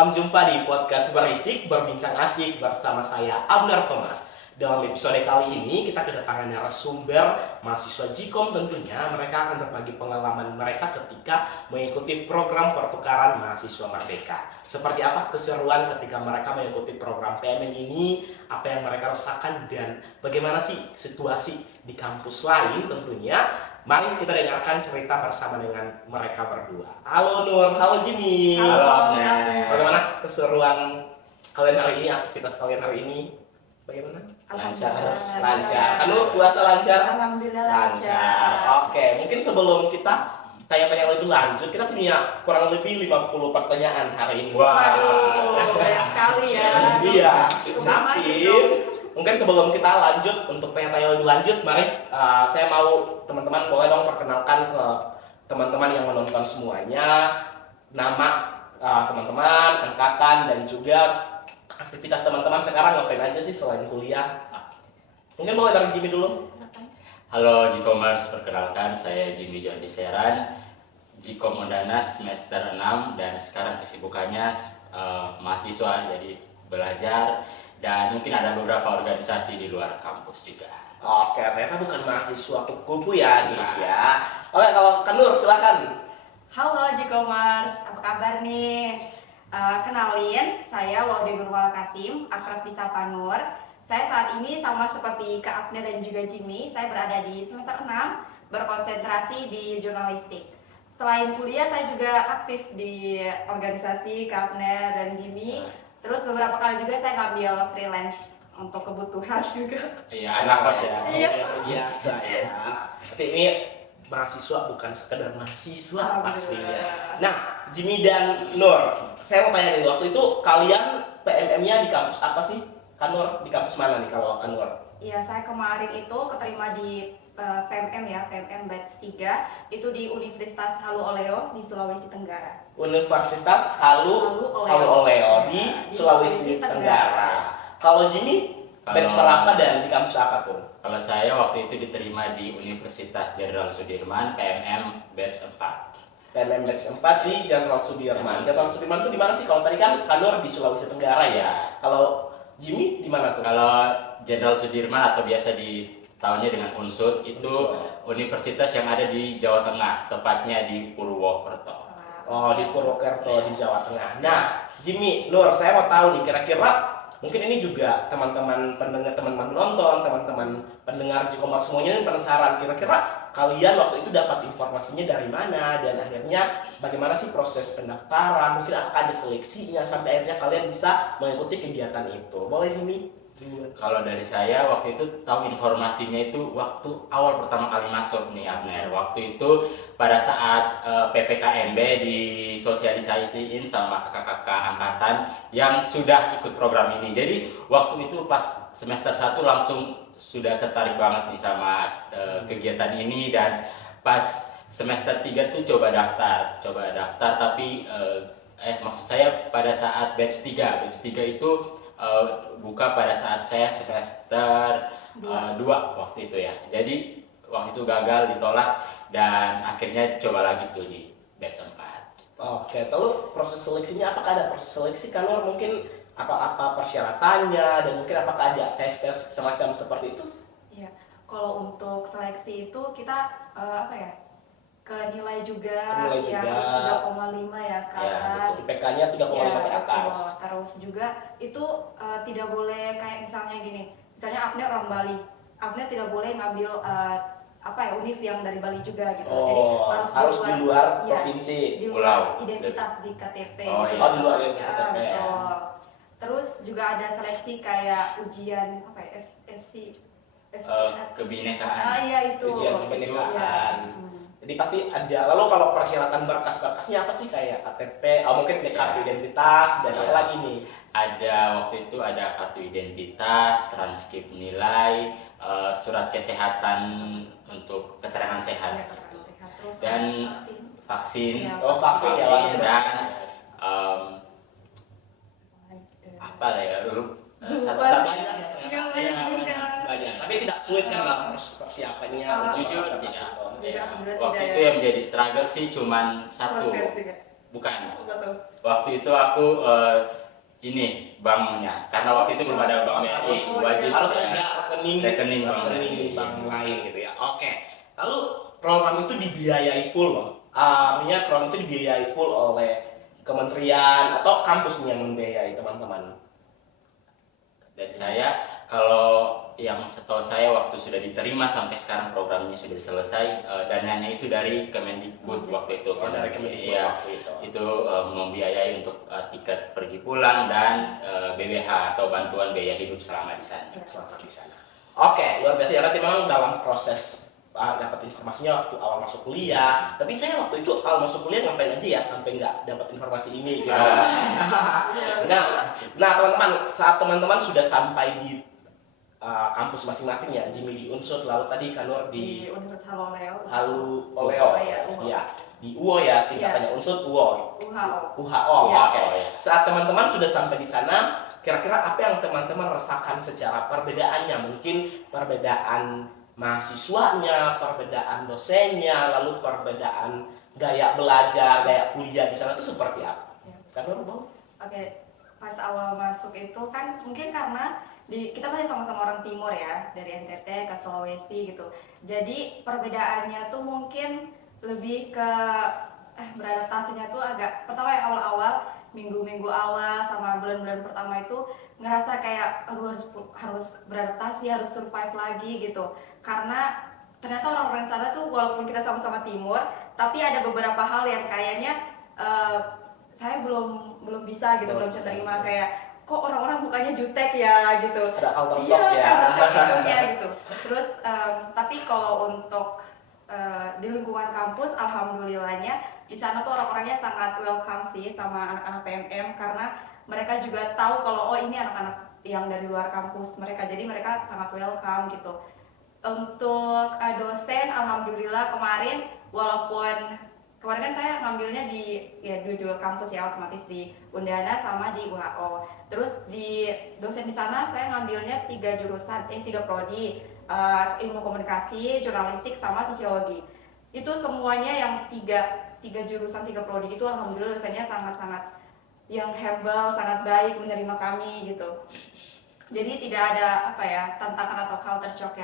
Salam jumpa di podcast Berisik Berbincang Asik bersama saya Abner Thomas. Dalam episode kali ini kita kedatangan narasumber mahasiswa Jikom tentunya. Mereka akan berbagi pengalaman mereka ketika mengikuti program pertukaran mahasiswa merdeka. Seperti apa keseruan ketika mereka mengikuti program PMM ini, apa yang mereka rasakan dan bagaimana sih situasi di kampus lain tentunya. Mari kita dengarkan cerita bersama dengan mereka berdua. Halo Nur, halo Jimmy. Halo. Bagaimana keseruan kalian hari ini, aktivitas kalian hari ini? Bagaimana? Lancar. Nur, puasa lancar? Alhamdulillah lancar. Oke, mungkin sebelum kita tanya-tanya lebih lanjut, kita punya kurang lebih 50 pertanyaan hari ini. Waduh, banyak sekali ya. Iya, Cukup tapi maju dong. mungkin sebelum kita lanjut untuk tanya-tanya lebih lanjut, mari saya mau teman-teman boleh dong perkenalkan ke teman-teman yang menonton semuanya, nama teman-teman, angkatan, dan juga aktivitas teman-teman sekarang ngapain aja sih selain kuliah. Mungkin boleh dari Jimmy dulu. Halo G-Commerce, perkenalkan saya Jimmy John Diseran, G-Com Undana semester 6 dan sekarang kesibukannya mahasiswa, jadi belajar dan mungkin ada beberapa organisasi di luar kampus juga. Oke, ternyata bukan mahasiswa kupu-kupu ya guys ya. Oke, kalau Kanur silakan. Halo Jikomers, apa kabar nih? Kenalin, saya Waude Nurwala Kasim, akrab disapa Nur. Saya saat ini sama seperti Kak Afne dan juga Jimmy, saya berada di semester 6, berkonsentrasi di jurnalistik. Selain kuliah, saya juga aktif di organisasi Kak Afne dan Jimmy. Terus beberapa kali juga saya ngambil freelance untuk kebutuhan juga. Iya, anak kos ya. Iya. Biasa ya. Tapi ini mahasiswa bukan sekedar mahasiswa pastinya. Nah, Jimmy dan Nur, saya mau tanya nih, waktu itu kalian PMM-nya di kampus apa sih? Kanur di kampus mana nih kalau Kanur? Iya, saya kemarin itu keterima di PMM ya, PMM batch 3 itu di Universitas Halu Oleo di Sulawesi Tenggara. Universitas Halu Oleo di Sulawesi Tenggara. Kalau Jimmy, batch berapa dan di kampus apa tuh? Kalau saya waktu itu diterima di Universitas Jenderal Sudirman, PMM batch 4. PMM batch 4 di Jenderal Sudirman. Jenderal Sudirman itu di mana sih? Kalau tadi kan Kanur di Sulawesi Tenggara ya. Kalau Jimmy di mana tuh? Kalau Jenderal Sudirman atau biasa ditahunya dengan Unsur itu universitas yang ada di Jawa Tengah, tepatnya di Purwokerto. Oh, di Purwokerto di Jawa Tengah. Nah, Jimmy, Nur, saya mau tahu nih kira-kira mungkin ini juga teman-teman pendengar, teman-teman nonton, teman-teman pendengar Jikomar semuanya ini penasaran kira-kira kalian waktu itu dapat informasinya dari mana dan akhirnya bagaimana sih proses pendaftaran, mungkin apakah ada seleksinya sampai akhirnya kalian bisa mengikuti kegiatan itu. Boleh Jimmy? Kalau dari saya waktu itu tahu informasinya itu waktu awal pertama kali masuk nih Abner. Waktu itu pada saat PPKMB disosialisasiin sama kakak-kakak angkatan yang sudah ikut program ini. Jadi waktu itu pas semester 1 langsung sudah tertarik banget nih sama kegiatan ini dan pas semester 3 tuh coba daftar tapi maksud saya pada saat batch 3 itu buka pada saat saya semester 2 waktu itu ya. Jadi waktu itu gagal, ditolak dan akhirnya coba lagi tuh di batch 4. Oke, lalu proses seleksinya apakah ada proses seleksi Kanur mungkin apa persyaratannya dan mungkin apakah ada tes-tes semacam seperti itu? Iya, kalau untuk seleksi itu kita apa ya? Ke nilai juga, ya harus 3,5 ya ke atas. IPK-nya 3,5 ke atas. Terus juga itu tidak boleh kayak misalnya gini, misalnya Abner orang Bali, Abner tidak boleh ngambil univ yang dari Bali juga gitu. Jadi harus di luar provinsi, di luar identitas di KTP. Di luar identitas KTP. Betul. Terus juga ada seleksi kayak ujian FC kebinekaan. Iya itu. Ujian kebinekaan. Jadi pasti ada. Lalu kalau persyaratan berkas-berkasnya apa sih kayak KTP, mungkin kartu identitas dan apa lagi nih? Ada waktu itu ada kartu identitas, transkrip nilai, surat kesehatan untuk keterangan sehat dan vaksin. Vaksin ya. Dan apa lah ya? Satu banyak. Tapi tidak sulit kan dalam proses persiapannya. Jujur tidak. Waktu itu yang menjadi struggle sih cuman satu. Bukan. Apa tuh? Waktu itu aku ini banknya, karena waktu itu belum ada bank BRI, wajib harus ya, ada rekening bank lain gitu ya. Oke. Lalu program itu dibiayai full loh. Artinya program itu dibiayai full oleh kementerian atau kampusnya yang membiayai teman-teman. Dari saya, kalau yang setahu saya waktu sudah diterima sampai sekarang programnya sudah selesai, dananya itu dari Kemendikbud waktu itu. Dari Kemendikbud Iya, waktu itu. membiayai untuk tiket pergi pulang dan BBH atau bantuan biaya hidup selama di sana. Selama di sana. Oke, luar biasa ya. Berarti memang dalam proses dapat informasinya waktu awal masuk kuliah. Tapi saya waktu itu awal masuk kuliah ngapain aja ya sampai nggak dapat informasi ini gitu. Nah teman-teman, saat teman-teman sudah sampai di kampus masing-masing ya, Jimmy di Unsud, lalu tadi Kanur Di Universitas Haloleo. Oleo, Iya, UO. ya di UO ya singkatannya Unsud UO. UHO. UHO. Iya. Oke. Saat teman-teman sudah sampai di sana, kira-kira apa yang teman-teman rasakan secara perbedaannya? Mungkin perbedaan mahasiswanya, perbedaan dosennya, lalu perbedaan gaya belajar, gaya kuliah di sana itu seperti apa? Kanur mau? Oke, pas awal masuk itu kan mungkin karena kita masih sama-sama orang timur ya, dari NTT ke Sulawesi gitu. Jadi perbedaannya tuh mungkin lebih ke beradaptasinya tuh agak pertama yang awal-awal, minggu-minggu awal sama bulan-bulan pertama itu ngerasa kayak harus beradaptasi, harus survive lagi gitu. Karena ternyata orang-orang sana tuh walaupun kita sama-sama timur, tapi ada beberapa hal yang kayaknya saya belum bisa gitu, belum bisa terima, kayak kok orang-orang mukanya jutek ya gitu. Ada culture shock ya. Culture shock-nya gitu. Terus tapi kalau untuk di lingkungan kampus, alhamdulillahnya di sana tuh orang-orangnya sangat welcome sih sama anak-anak PMM, karena mereka juga tahu kalau oh ini anak-anak yang dari luar kampus mereka, jadi mereka sangat welcome gitu. Untuk dosen, alhamdulillah kemarin walaupun kemarin kan saya ngambilnya di dua kampus ya, otomatis di Undana sama di UHO. Terus di dosen di sana saya ngambilnya 3 prodi, ilmu komunikasi, jurnalistik sama sosiologi. Itu semuanya yang tiga jurusan 3 prodi itu alhamdulillah dosennya sangat-sangat yang humble, sangat baik menerima kami gitu. Jadi tidak ada tantangan atau culture shock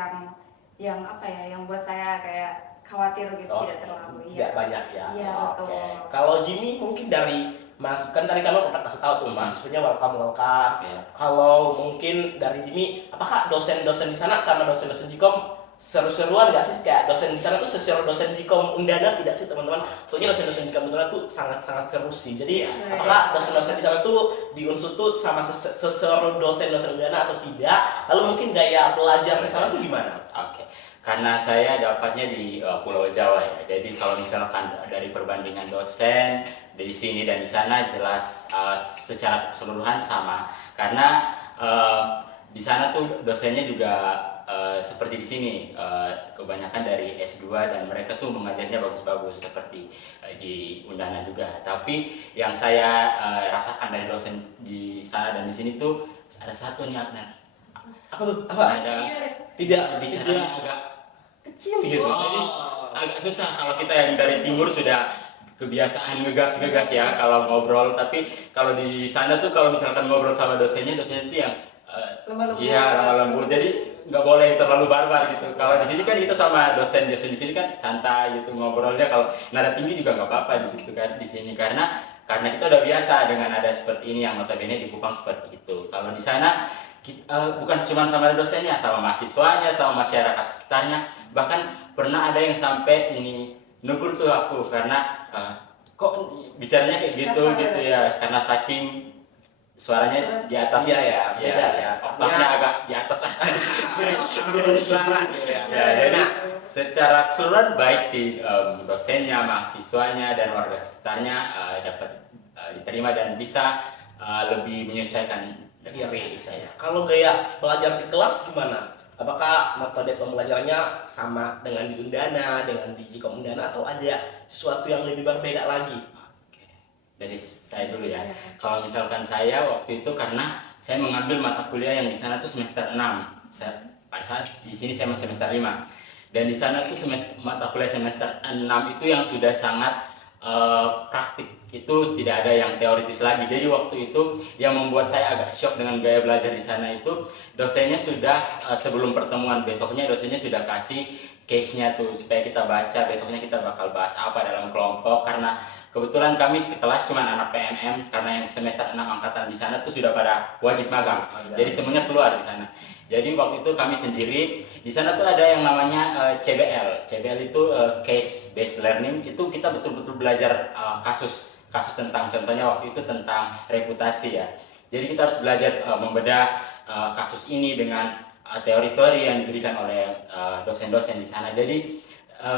yang buat saya kayak khawatir gitu, tidak terlalu. Tidak banyak ya. Iya, betul. Kalau Jimmy mungkin dari kan tadi kamu udah kasih tahu tuh mahasiswanya welcome. Kalau mungkin dari Jimmy, apakah dosen-dosen di sana sama dosen-dosen Jikom seru-seruan nggak sih? Kayak dosen di sana tuh seseru dosen Jikom Undana tidak sih teman-teman? Soalnya dosen-dosen Jikom Undana tuh sangat-sangat seru sih. Jadi apakah dosen-dosen di sana tuh di Unsur tuh sama seseru dosen-dosen Undana atau tidak? Lalu mungkin gaya belajar di sana tuh gimana? Oke. Karena saya dapatnya di Pulau Jawa ya, jadi kalau misalkan dari perbandingan dosen di sini dan di sana jelas secara keseluruhan sama. Karena di sana tuh dosennya juga seperti di sini, kebanyakan dari S2 dan mereka tuh mengajarnya bagus-bagus seperti di Undana juga. Tapi yang saya rasakan dari dosen di sana dan di sini tuh ada satu nih, Abner. Apa tuh? Apa? Ada Tidak bicaranya agak kecil gitu. Jadi agak susah kalau kita yang dari timur sudah kebiasaan ngegas ya kalau ngobrol, tapi kalau di sana tuh kalau misalkan ngobrol sama dosennya itu yang lemah lembut. Jadi nggak boleh terlalu barbar gitu. Kalau di sini kan itu sama dosen di sini kan santai gitu ngobrolnya, kalau nada tinggi juga nggak apa-apa di situ kan di sini, karena kita udah biasa dengan ada seperti ini yang notabene di Kupang seperti itu. Kalau di sana bukan cuma sama dosennya, sama mahasiswanya, sama masyarakat sekitarnya. Bahkan pernah ada yang sampai ini negur tuh aku karena kok bicaranya kayak gitu ya, karena saking suaranya di atas. Iya ya, beda ya. Oktavnya agak di atas. Suara gitu ya. Jadi secara keseluruhan baik sih, dosennya, mahasiswanya dan warga sekitarnya dapat diterima dan bisa lebih menyesuaikan diri saya. Kalau gaya belajar di kelas gimana? Apakah metode pembelajarannya sama dengan di Undana, dengan di Jikom Undana, atau ada sesuatu yang lebih berbeda lagi? Dari saya dulu ya. Kalau misalkan saya waktu itu karena saya mengambil mata kuliah yang di sana tuh semester 6. Pada saat di sini saya masih semester 5. Dan di sana tuh mata kuliah semester 6 itu yang sudah sangat praktik, itu tidak ada yang teoritis lagi. Jadi waktu itu yang membuat saya agak shock dengan gaya belajar di sana itu dosennya sudah sebelum pertemuan besoknya dosennya sudah kasih case-nya tuh supaya kita baca, besoknya kita bakal bahas apa dalam kelompok. Karena kebetulan kami sekelas cuma anak PNM, karena yang semester 6 angkatan di sana tuh sudah pada wajib magang, jadi semuanya keluar di sana. Jadi waktu itu kami sendiri di sana tuh ada yang namanya CBL. CBL itu case based learning. Itu kita betul-betul belajar kasus tentang, contohnya waktu itu tentang reputasi ya. Jadi kita harus belajar membedah kasus ini dengan teori-teori yang diberikan oleh dosen-dosen di sana. Jadi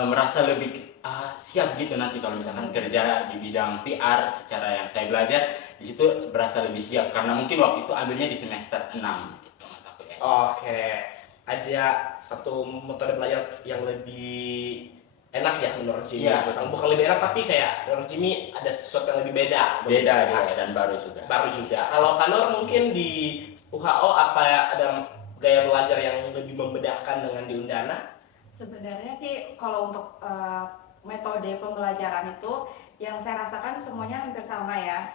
merasa lebih siap gitu nanti kalau misalkan kerja di bidang PR secara yang saya belajar di situ, berasa lebih siap karena mungkin waktu itu ambilnya di semester 6 gitu mataku ya. Oke, ada satu metode belajar yang lebih enak ya menurut Jimmy. Iya. Bukan lebih enak tapi kayak menurut Jimmy ada sesuatu yang lebih beda. Beda Begitu, dia dan baru juga. baru juga. Kalau Kanor mungkin di UHO apa ada gaya belajar yang lebih membedakan dengan di Undana? Sebenarnya sih kalau untuk metode pembelajaran itu yang saya rasakan semuanya hampir sama ya.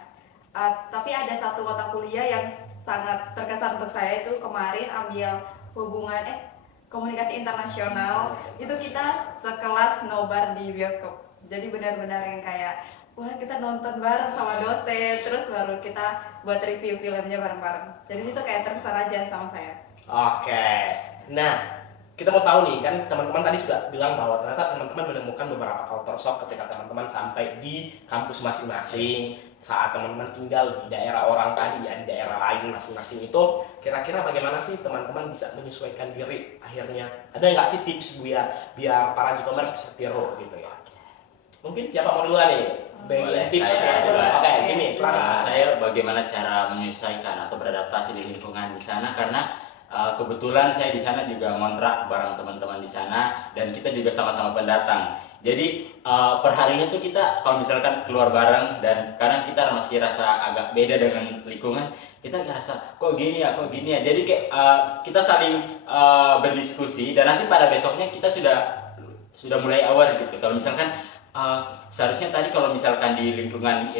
Tapi ada satu mata kuliah yang sangat terkesan untuk saya, itu kemarin ambil hubungan komunikasi internasional. Itu kita sekelas nobar di bioskop. Jadi benar-benar yang kayak wah, kita nonton bareng sama dosen, terus baru kita buat review filmnya bareng-bareng. Jadi itu kayak terkesan aja sama saya. Oke, nah kita mau tahu nih kan teman-teman tadi sudah bilang bahwa ternyata teman-teman menemukan beberapa culture shock ketika teman-teman sampai di kampus masing-masing saat teman-teman tinggal di daerah orang tadi ya, di daerah lain masing-masing itu. Kira-kira bagaimana sih teman-teman bisa menyesuaikan diri akhirnya? Ada nggak sih tips biar para Jcommerce bisa tiru gitu ya? Mungkin siapa mau duluan nih? Boleh, Tips saya ya. duluan. Oke, sini silakan. Saya bagaimana cara menyesuaikan atau beradaptasi di lingkungan di sana, karena kebetulan saya di sana juga ngontrak bareng teman-teman di sana dan kita juga sama-sama pendatang. Jadi perharinya tuh kita kalau misalkan keluar bareng dan kadang kita masih rasa agak beda dengan lingkungan, kita ngerasa kok gini ya. Jadi kayak kita saling berdiskusi dan nanti pada besoknya kita sudah mulai aware gitu. Kalau misalkan seharusnya tadi kalau misalkan di lingkungan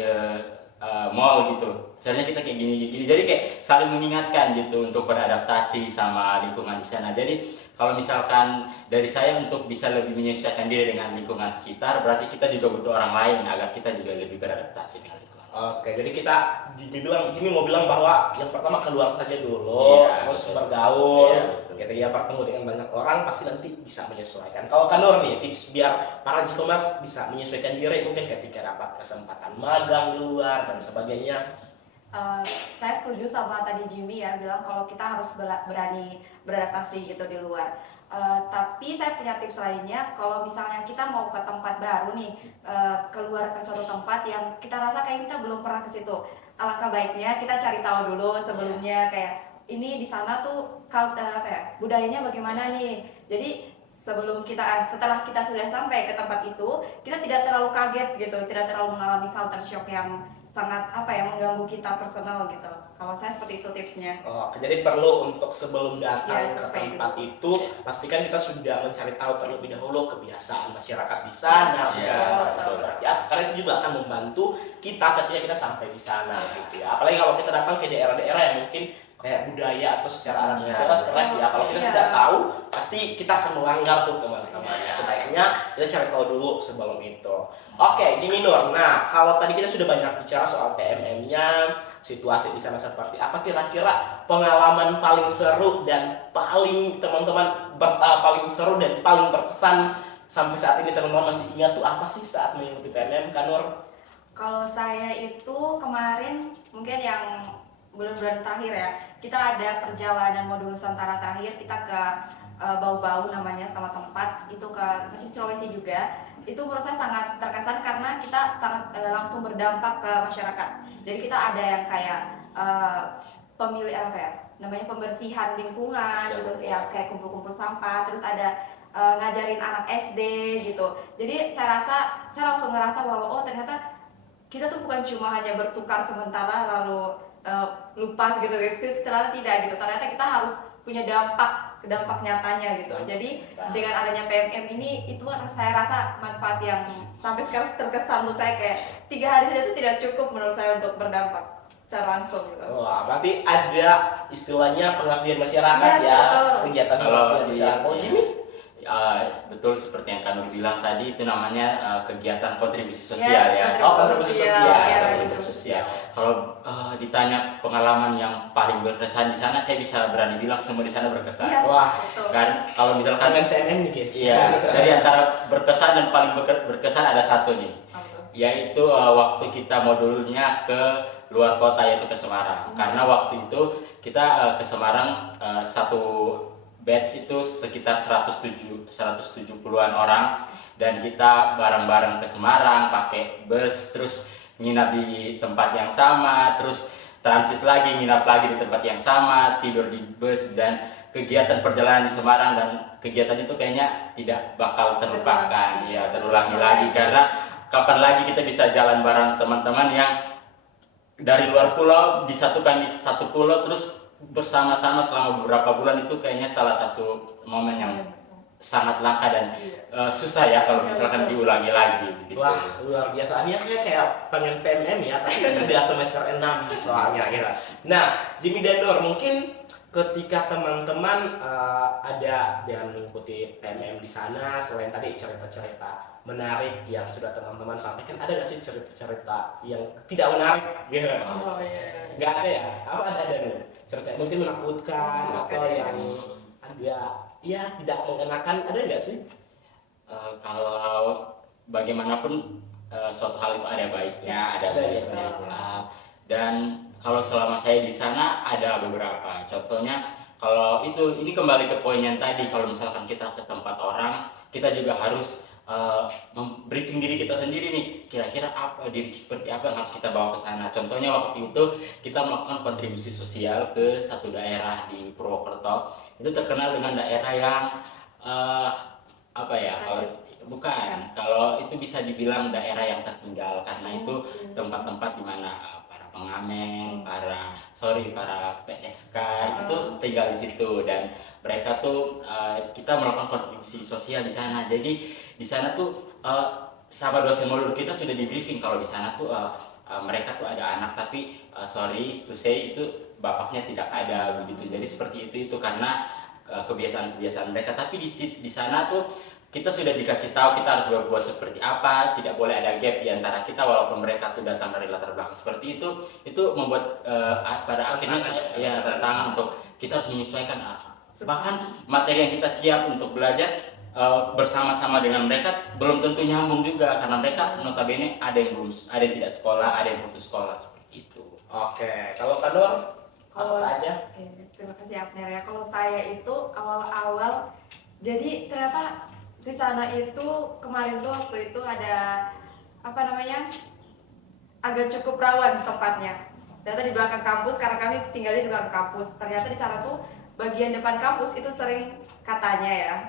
mall gitu, seharusnya kita kayak gini. Jadi kayak saling mengingatkan gitu untuk beradaptasi sama lingkungan di sana. Jadi kalau misalkan dari saya untuk bisa lebih menyesuaikan diri dengan lingkungan sekitar, berarti kita juga butuh orang lain agar kita juga lebih beradaptasi dengan lingkungan. Oke, jadi Jimmy mau bilang bahwa yang pertama keluar saja dulu, Iya, terus betul. bergaul, Iya, betul. gitu ya, bertemu dengan banyak orang, pasti nanti bisa menyesuaikan. Kalau Kanur nih, tips biar para Jcommerce bisa menyesuaikan diri mungkin ketika dapat kesempatan magang luar dan sebagainya. Saya setuju sama tadi Jimmy ya, bilang kalau kita harus berani beradaptasi gitu di luar. Tapi saya punya tips lainnya, kalau misalnya kita mau ke tempat baru nih, keluar ke suatu tempat yang kita rasa kayak kita belum pernah ke situ, alangkah baiknya kita cari tahu dulu sebelumnya, kayak ini di sana tuh budayanya bagaimana nih. Jadi setelah kita sudah sampai ke tempat itu, kita tidak terlalu kaget gitu, tidak terlalu mengalami culture shock yang sangat mengganggu kita personal gitu. Kalau saya seperti itu tipsnya. Oh, jadi perlu untuk sebelum datang Iya, ke sampai tempat itu, pastikan kita sudah mencari tahu terlebih dahulu kebiasaan masyarakat di sana, Iya, ya, karena itu juga akan membantu kita ketika kita sampai di sana, gitu ya. Apalagi kalau kita datang ke daerah-daerah yang mungkin kayak budaya atau secara adat Iya, istiadat keras ya. Kalau kita Iya. tidak tahu, pasti kita akan melanggar tuh teman-teman. Iya. Sebaiknya kita cari tahu dulu sebelum itu. Oke, Jimmy Nur. Nah, kalau tadi kita sudah banyak bicara soal PMM-nya, situasi di sana seperti apa, kira-kira pengalaman paling seru dan paling paling seru dan paling berkesan sampai saat ini teman-teman masih ingat tuh apa sih saat mengikuti PMM, Kanur? Kalau saya itu kemarin mungkin yang bulan-bulan terakhir ya, kita ada perjalanan modul Nusantara terakhir, kita ke Bau-Bau namanya, sama tempat itu ke Mesir Sulawesi juga. Itu menurut saya sangat terkesan karena kita sangat langsung berdampak ke masyarakat. Jadi kita ada yang kayak namanya pembersihan lingkungan gitu ya, kayak kumpul-kumpul sampah, terus ada ngajarin anak SD gitu. Jadi saya langsung ngerasa bahwa oh ternyata kita tuh bukan cuma hanya bertukar sementara lalu lupa gitu, ternyata tidak gitu. Ternyata kita harus punya dampak dampak nyatanya gitu. Jadi dengan adanya PMM ini itu saya rasa manfaat yang sampai sekarang terkesan menurut saya kayak 3 hari saja itu tidak cukup menurut saya untuk berdampak secara langsung gitu. Wah, berarti ada istilahnya pengabdian masyarakat Iya, ya, betul. kegiatan Kalau pengabdian masyarakat. Kalau Jimmy? Betul seperti yang Kanur bilang tadi, itu namanya kegiatan kontribusi sosial ya. Oh, kontribusi sosial. Iya, Kontribusi betul. sosial. Kalau ditanya pengalaman yang paling berkesan di sana, saya bisa berani bilang semua di sana berkesan. Iya, Wah, betul. Kan kalau misalkan dengan PMM nih guys. iya, dari antara berkesan dan paling berkesan ada satu nih, yaitu waktu kita modulnya ke luar kota, yaitu ke Semarang. Karena waktu itu kita ke Semarang, satu batch itu sekitar 170-an orang, dan kita bareng-bareng ke Semarang pakai bus, terus nginap di tempat yang sama, terus transit lagi, nginap lagi di tempat yang sama, tidur di bus, dan kegiatan perjalanan di Semarang dan kegiatan itu kayaknya tidak bakal terlupakan, ya terulangi lagi, karena kapan lagi kita bisa jalan bareng teman-teman yang dari luar pulau disatukan di satu pulau terus bersama-sama selama beberapa bulan. Itu kayaknya salah satu momen yang sangat langka dan susah ya kalau misalkan diulangi lagi gitu. Wah, luar biasa. Ini saya kayak pengen PMM ya, tapi udah semester 6 soalnya gitu. Nah, Jimmy dan Nur, mungkin ketika teman-teman ada yang mengikuti PMM di sana, selain tadi cerita-cerita menarik yang sudah teman-teman sampaikan, ada nggak sih cerita-cerita yang tidak menarik? Gitu. Oh iya. Nggak ada ya? Apa ada Nur? Cerita yang mungkin menakutkan atau yang agak ya tidak mengenakan, ada nggak sih? Kalau bagaimanapun suatu hal itu ada baiknya, ada baiknya pula. Dan kalau selama saya di sana ada beberapa. Contohnya kalau ini kembali ke poin yang tadi, kalau misalkan kita ke tempat orang, kita juga harus briefing diri kita sendiri nih, kira-kira apa diri seperti apa yang harus kita bawa ke sana. Contohnya waktu itu kita melakukan kontribusi sosial ke satu daerah di Purwokerto. Itu terkenal dengan daerah yang apa ya, kalau itu bisa dibilang daerah yang tertinggal, karena itu tempat-tempat di mana para pengamen, para PSK itu tinggal di situ, dan mereka tuh kita melakukan kontribusi sosial di sana. Jadi di sana tuh sama dosen modul kita sudah di briefing kalau di sana tuh mereka tuh ada anak, tapi sorry to say itu bapaknya tidak ada begitu. Jadi seperti itu karena kebiasaan mereka. Tapi di sana tuh kita sudah dikasih tahu kita harus berbuat seperti apa, tidak boleh ada gap di antara kita walaupun mereka tuh datang dari latar belakang seperti itu membuat pada akhirnya saya tantangan untuk kita harus menyesuaikan. Bahkan materi yang kita siap untuk belajar bersama-sama dengan mereka belum tentu nyambung juga, karena mereka notabene ada yang tidak sekolah, ada yang putus sekolah, seperti itu. Oke, kalau Kanur apa aja? Terima kasih Abner ya. Kalau saya itu awal-awal, jadi ternyata di sana itu kemarin tuh waktu itu ada agak cukup rawan tempatnya. Ternyata di belakang kampus, karena kami tinggalnya di belakang kampus. Ternyata di sana tuh bagian depan kampus itu sering katanya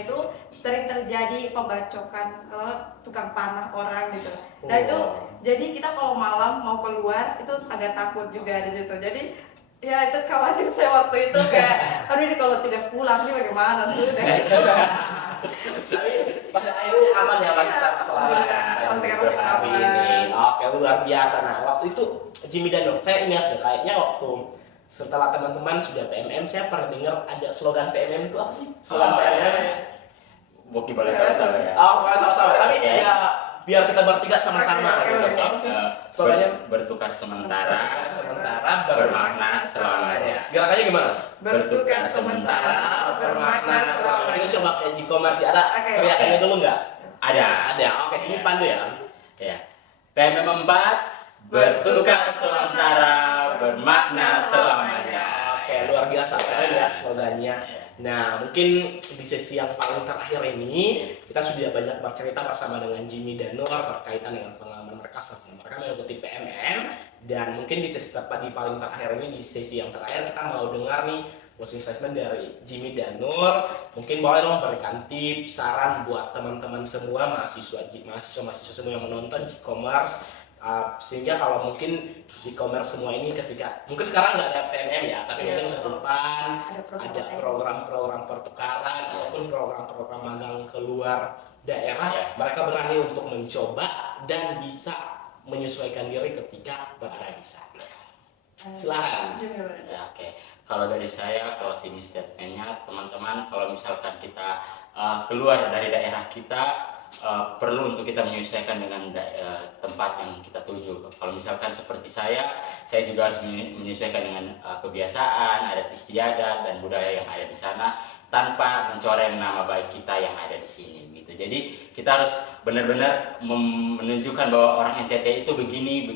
itu sering terjadi pembacokan tukang panah orang gitu. Nah itu jadi kita kalau malam mau keluar itu agak takut juga di situ. Jadi ya itu khawatir saya waktu itu kayak aduh ini kalau tidak pulang ini bagaimana tuh. Tapi pada akhirnya aman ya, masih selamat hari ini. Oke, luar biasa. Nah, waktu itu Jimmy dan Nur, saya ingat deh kayaknya waktu setelah teman-teman sudah PMM, saya pernah dengar ada slogan PMM itu apa sih? Slogan PMM. Boki boleh sama-sama ya. Oh, boleh sama-sama. Tapi ya biar kita bertiga sama-sama gitu. Apa sih slogannya? Bertukar sementara, bermakna selamanya. Gerakannya gimana? Bertukar sementara, bermakna selamanya. Kita coba kayak G-Commerce, ada teriakannya dulu nggak? Ada. Oke, ini pandu ya. Ya. PMM 4 bertukar sementara, bermakna selamanya. Oke, luar biasa kalian lihat slogannya. Nah, mungkin di sesi yang paling terakhir ini kita sudah banyak bercerita bersama dengan Jimmy dan Nur berkaitan dengan pengalaman mereka saat mereka mengikuti PMM, dan mungkin di sesi tepat di paling terakhir ini, di sesi yang terakhir kita mau dengar nih closing statement dari Jimmy dan Nur. Mungkin boleh dong berikan tips, saran buat teman-teman semua, mahasiswa semua yang menonton G-Commerce Sehingga kalau mungkin G-commerce semua ini ketika mungkin sekarang nggak ada PNM ya, tapi Iya, mungkin ke betul. depan Ada ada program-program pertukaran ataupun program-program magang keluar daerah, Ya. mereka berani untuk mencoba dan bisa menyesuaikan diri ketika berada di sana. Silakan. Ya, oke. Kalau dari saya, kalau sini statementnya, teman-teman, kalau misalkan kita keluar dari daerah kita, perlu untuk kita menyesuaikan dengan tempat yang kita tuju. Kalau misalkan seperti saya juga harus menyesuaikan dengan kebiasaan, adat istiadat, dan budaya yang ada di sana, tanpa mencoreng nama baik kita yang ada di sini. Gitu. Jadi kita harus benar-benar menunjukkan bahwa orang NTT itu begini,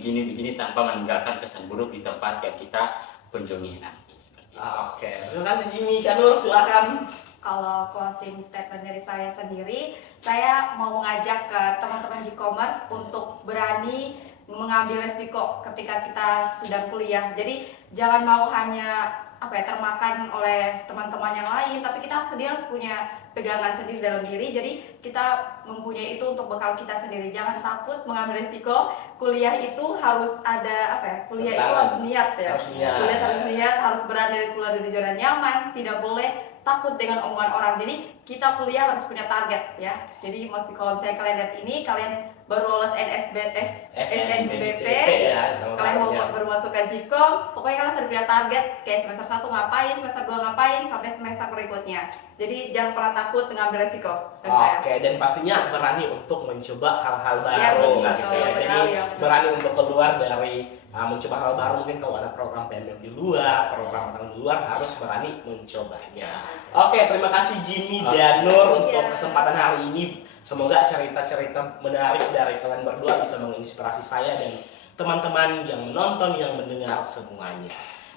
tanpa meninggalkan kesan buruk di tempat yang kita kunjungi nanti. Seperti itu. Oke, terima kasih Jimmy. Kak Nur, silakan. Kalau closing statement dari saya sendiri, saya mau mengajak ke teman-teman G-commerce untuk berani mengambil resiko ketika kita sedang kuliah. Jadi jangan mau hanya termakan oleh teman-teman yang lain, tapi kita sendiri harus punya pegangan sendiri dalam diri. Jadi kita mempunyai itu untuk bekal kita sendiri. Jangan takut mengambil resiko. Kuliah itu harus ada kuliah itu harus niat ya. Kuliah harus niat, harus berani keluar dari zona nyaman, tidak boleh takut dengan omongan orang. Jadi kita kuliah harus punya target ya. Jadi kalau misalnya kalian lihat ini, kalian baru lolos SNBP, kalian mau baru masuk ke Gcom, pokoknya kalian sudah punya target kayak semester 1 ngapain, semester 2 ngapain, sampai semester berikutnya. Jadi jangan pernah takut mengambil resiko. Oke, dan pastinya berani untuk mencoba hal-hal baru. Jadi berani untuk keluar dari mencoba hal baru. Mungkin kalau ada program PNM di luar, program di luar, harus berani mencobanya. Oke, terima kasih Jimmy dan Nur untuk kesempatan hari ini. Semoga cerita-cerita menarik dari kalian berdua bisa menginspirasi saya dan teman-teman yang menonton, yang mendengar semuanya.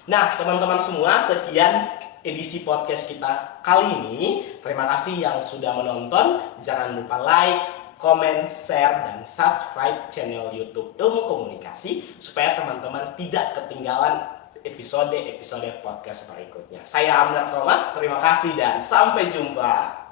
Nah, teman-teman semua, sekian edisi podcast kita kali ini. Terima kasih yang sudah menonton. Jangan lupa like, comment, share, dan subscribe channel YouTube Ilmu Komunikasi supaya teman-teman tidak ketinggalan episode podcast berikutnya. Saya Abner Thomas, terima kasih dan sampai jumpa.